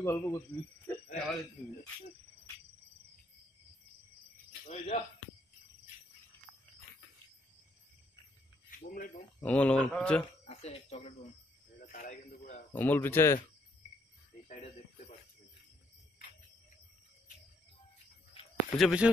গল্প করছি অমল অমল পিছে অমল পিছে পিছে পিছে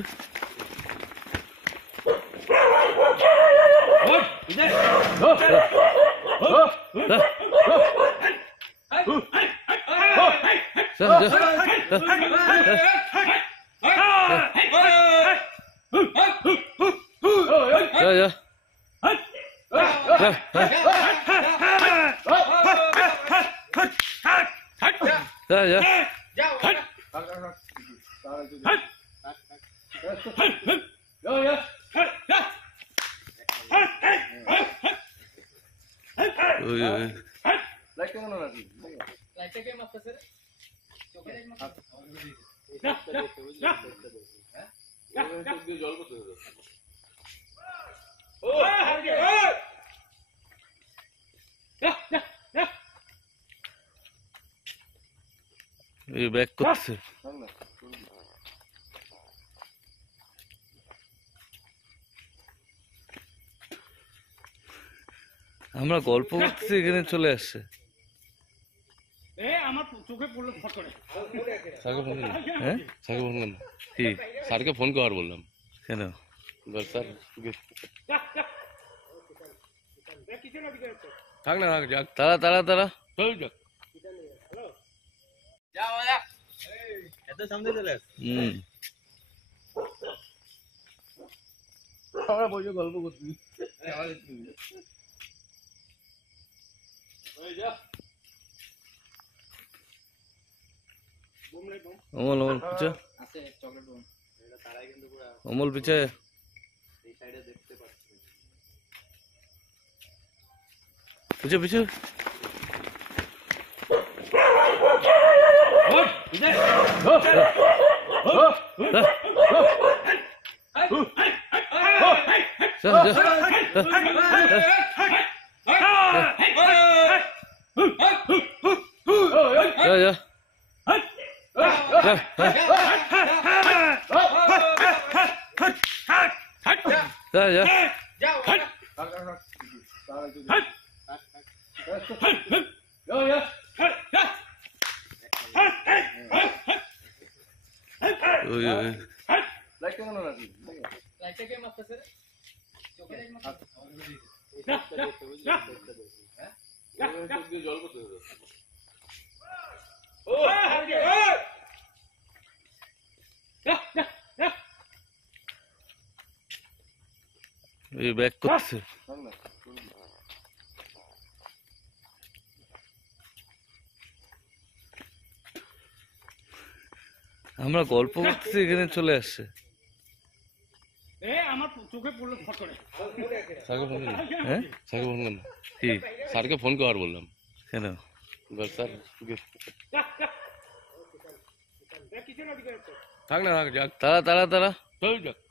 ব্যাক করছে আমরা গল্প করছি এখানে চলে আসছে স্যারকে ফোন করার বললাম কেন স্যার থাক না থাক যাক তারা তারা তারা যাক সামনে চলে গল্প করছি অমল অমল পিছে অমল পিছে পিছে পিছে ব্যাক করছে আমরা গল্প করছি এখানে চলে আসছে স্যারকে ফোন করার বললাম কেন স্যার থাক না থাক যাক তারা তারা তারা যাক